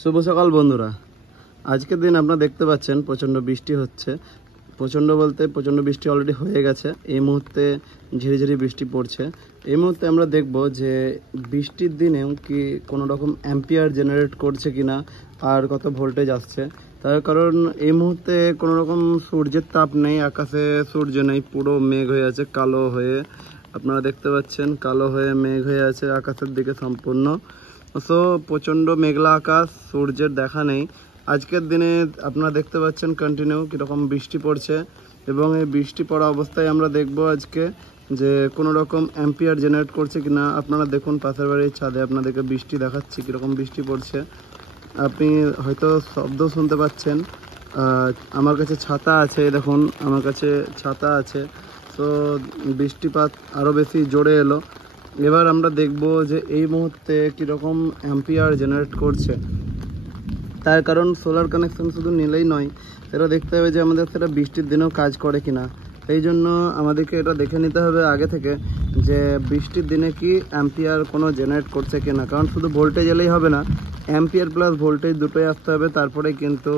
শুভ সকাল বন্ধুরা। আজকের দিন আপনারা দেখতে পাচ্ছেন প্রচণ্ড বৃষ্টি হচ্ছে। প্রচণ্ড বলতে প্রচণ্ড বৃষ্টি অলরেডি হয়ে গেছে, এই মুহূর্তে ঝিরিঝিরি বৃষ্টি পড়ছে। এই মুহূর্তে আমরা দেখব যে বৃষ্টির দিনেও কি কোনো রকম অ্যাম্পিয়ার জেনারেট করছে কিনা আর কত ভোল্টেজ আসছে। তার কারণ এই মুহূর্তে কোনো রকম সূর্যের তাপ নেই, আকাশে সূর্য নেই, পুরো মেঘ হয়ে আছে কালো হয়ে। আপনারা দেখতে পাচ্ছেন কালো হয়ে মেঘ হয়ে আছে আকাশের দিকে সম্পূর্ণ। সো প্রচণ্ড মেঘলা আকাশ, সূর্যের দেখা নেই। আজকের দিনে আপনারা দেখতে পাচ্ছেন কন্টিনিউ কীরকম বৃষ্টি পড়ছে, এবং এই বৃষ্টি পড়া অবস্থায় আমরা দেখব আজকে যে কোনো রকম অ্যাম্পিয়ার জেনারেট করছে কিনা। আপনারা দেখুন পাশের বাড়ির ছাদে আপনাদেরকে বৃষ্টি দেখাচ্ছি কীরকম বৃষ্টি পড়ছে। আপনি হয়তো শব্দ শুনতে পাচ্ছেন। আমার কাছে ছাতা আছে, দেখুন আমার কাছে ছাতা আছে। তো বৃষ্টিপাত আরও বেশি জোরে এলো। এবার আমরা দেখব যে এই মুহূর্তে কীরকম অ্যাম্পিয়ার জেনারেট করছে। তার কারণ সোলার কানেকশন শুধু নিলেই নয়, এটা দেখতে হবে যে আমাদের সেটা বৃষ্টির দিনেও কাজ করে কিনা। এই জন্য আমাদেরকে এটা দেখে নিতে হবে আগে থেকে যে বৃষ্টির দিনে কি অ্যাম্পিয়ার কোনো জেনারেট করছে কিনা। কারণ শুধু ভোল্টেজ এলেই হবে না, অ্যাম্পিয়ার প্লাস ভোল্টেজ দুটোই আসতে হবে, তারপরে কিন্তু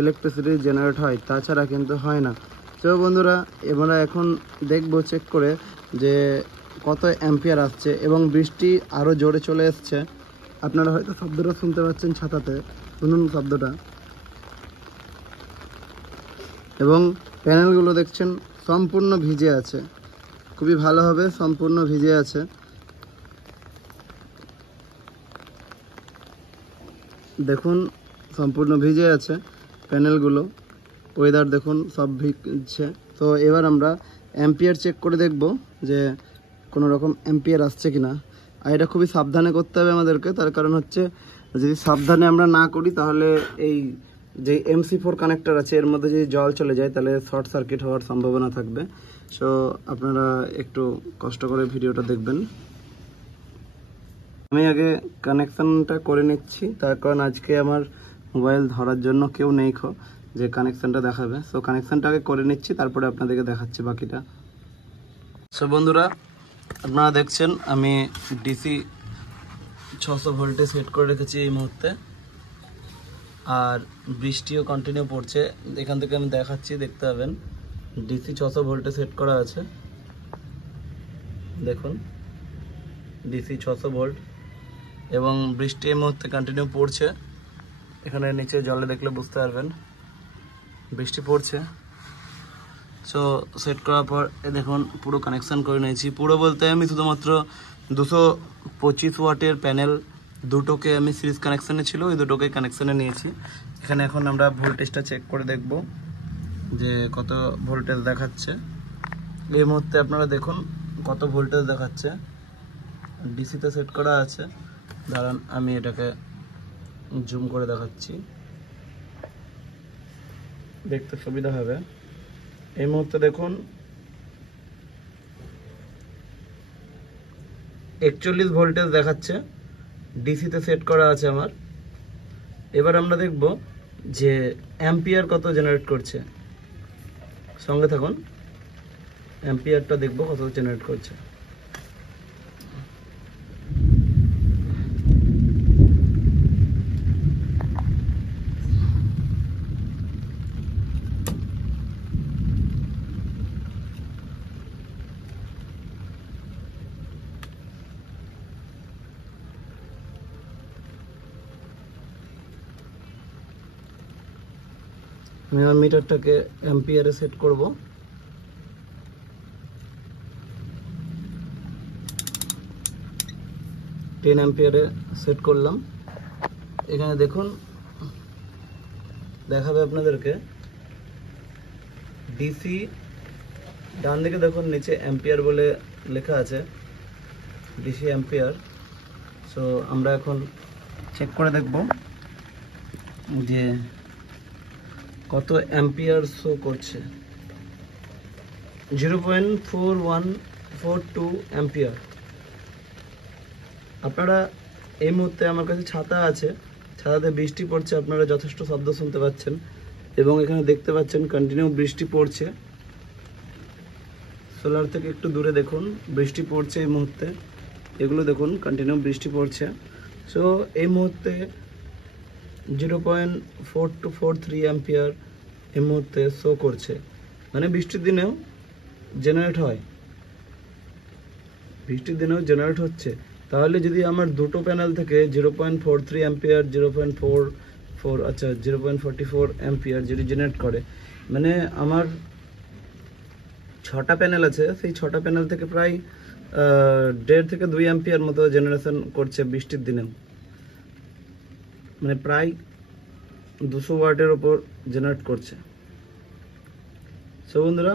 ইলেকট্রিসিটি জেনারেট হয়, তাছাড়া কিন্তু হয় না। তো বন্ধুরা, আমরা এখন দেখব চেক করে যে কত অ্যাম্পিয়ার আসছে, এবং বৃষ্টি আরও জোরে চলে এসছে। আপনারা হয়তো শব্দটা শুনতে পাচ্ছেন ছাতাতে, শুনুন শব্দটা। এবং প্যানেলগুলো দেখছেন সম্পূর্ণ ভিজে আছে, খুবই ভালোভাবে সম্পূর্ণ ভিজে আছে। দেখুন সম্পূর্ণ ভিজে আছে প্যানেলগুলো, ওয়েদার দেখুন সব ভিজছে। তো এবার আমরা অ্যাম্পিয়ার চেক করে দেখব যে কোনো রকম অ্যাম্পিয়ার আসছে কিনা। আর এটা খুবই সাবধানে করতে হবে আমাদেরকে, তার কারণ হচ্ছে যদি সাবধানে আমরা না করি তাহলে এই যে MC4 কানেক্টর আছে এর মধ্যে যদি জল চলে যায় তাহলে শর্ট সার্কিট হওয়ার সম্ভাবনা থাকবে। সো আপনারা একটু কষ্ট করে ভিডিওটা দেখবেন। আমি আগে কানেকশানটা করে নিচ্ছি, তার কারণ আজকে আমার মোবাইল ধরার জন্য কেউ নেই যে কানেকশানটা দেখাবে। সো কানেকশানটা আগে করে নিচ্ছি, তারপরে আপনাদেরকে দেখাচ্ছি বাকিটা। সো বন্ধুরা, আপনারা দেখছেন আমি ডিসি 600 ভোল্টে সেট করে রেখেছি এই মুহূর্তে, আর বৃষ্টিও কন্টিনিউ পড়ছে। এখান থেকে আমি দেখাচ্ছি, দেখতে পাবেন ডিসি 600 ভোল্টে সেট করা আছে। দেখুন ডিসি 600 ভোল্ট, এবং বৃষ্টি এই মুহূর্তে কন্টিনিউ পড়ছে। এখানে নিচে জলে দেখলে বুঝতে পারবেন বৃষ্টি পড়ছে। সো সেট করার পর দেখুন পুরো কানেকশান করে নিয়েছি। পুরো বলতে আমি শুধুমাত্র 225 ওয়াটের প্যানেল দুটোকে আমি সিরিজ কানেকশানে ছিল, ওই দুটোকে কানেকশানে নিয়েছি। এখানে এখন আমরা ভোল্টেজটা চেক করে দেখব যে কত ভোল্টেজ দেখাচ্ছে। এই মুহূর্তে আপনারা দেখুন কত ভোল্টেজ দেখাচ্ছে। ডিসিতে সেট করা আছে, দাঁড়ান আমি এটাকে জুম করে দেখাচ্ছি, দেখতে সুবিধা হবে। এই মুহূর্তে দেখুন 41 ভোল্টেজ দেখাচ্ছে, ডিসিতে সেট করা আছে আমার। এবার আমরা দেখব যে অ্যাম্পিয়ার কত জেনারেট করছে। সঙ্গে থাকুন, অ্যাম্পিয়ারটা দেখব কত জেনারেট করছে। আমি আমার মিটারটাকে অ্যাম্পিয়ারে সেট করব। টেন অ্যাম্পিয়ারে সেট করলাম। এখানে দেখুন দেখাবে আপনাদেরকে ডিসি, ডান দিকে দেখুন নিচে অ্যাম্পিয়ার বলে লেখা আছে, ডিসি অ্যাম্পিয়ার। সো আমরা এখন চেক করে দেখব যে কত অ্যাম্পিয়ার শো করছে। 0.4142 অ্যাম্পিয়ার। আপনারা এই মুহূর্তে আমার কাছে ছাতা আছে, ছাতাতে বৃষ্টি পড়ছে, আপনারা যথেষ্ট শব্দ শুনতে পাচ্ছেন, এবং এখানে দেখতে পাচ্ছেন কন্টিনিউ বৃষ্টি পড়ছে। সোলার থেকে একটু দূরে দেখুন বৃষ্টি পড়ছে এই মুহূর্তে, এগুলো দেখুন কন্টিনিউ বৃষ্টি পড়ছে। সো এই মুহূর্তে 0.4243 অ্যাম্পিয়ার এই মুহূর্তে শো করছে, মানে বৃষ্টির দিনেও জেনারেট হয়, বৃষ্টির দিনেও জেনারেট হচ্ছে। তাহলে যদি আমার দুটো প্যানেল থেকে 0.43 অ্যাম্পিয়ার 0.44 অ্যাম্পিয়ার যদি জেনারেট করে, মানে আমার 6টা প্যানেল আছে, সেই 6টা প্যানেল থেকে প্রায় 1.5 থেকে 2 অ্যাম্পিয়ার মতো জেনারেশন করছে বৃষ্টির দিনেও, মানে প্রায় 200 ওয়াটের ওপর জেনারেট করছে। সো বন্ধুরা,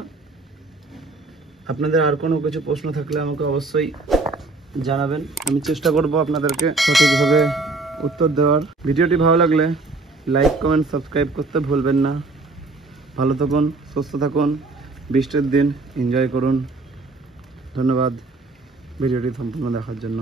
আপনাদের আর কোনো কিছু প্রশ্ন থাকলে আমাকে অবশ্যই জানাবেন, আমি চেষ্টা করব আপনাদেরকে সঠিকভাবে উত্তর দেওয়ার। ভিডিওটি ভালো লাগলে লাইক কমেন্ট সাবস্ক্রাইব করতে ভুলবেন না। ভালো থাকুন, সুস্থ থাকুন, বৃষ্টির দিন এনজয় করুন। ধন্যবাদ ভিডিওটি সম্পূর্ণ দেখার জন্য।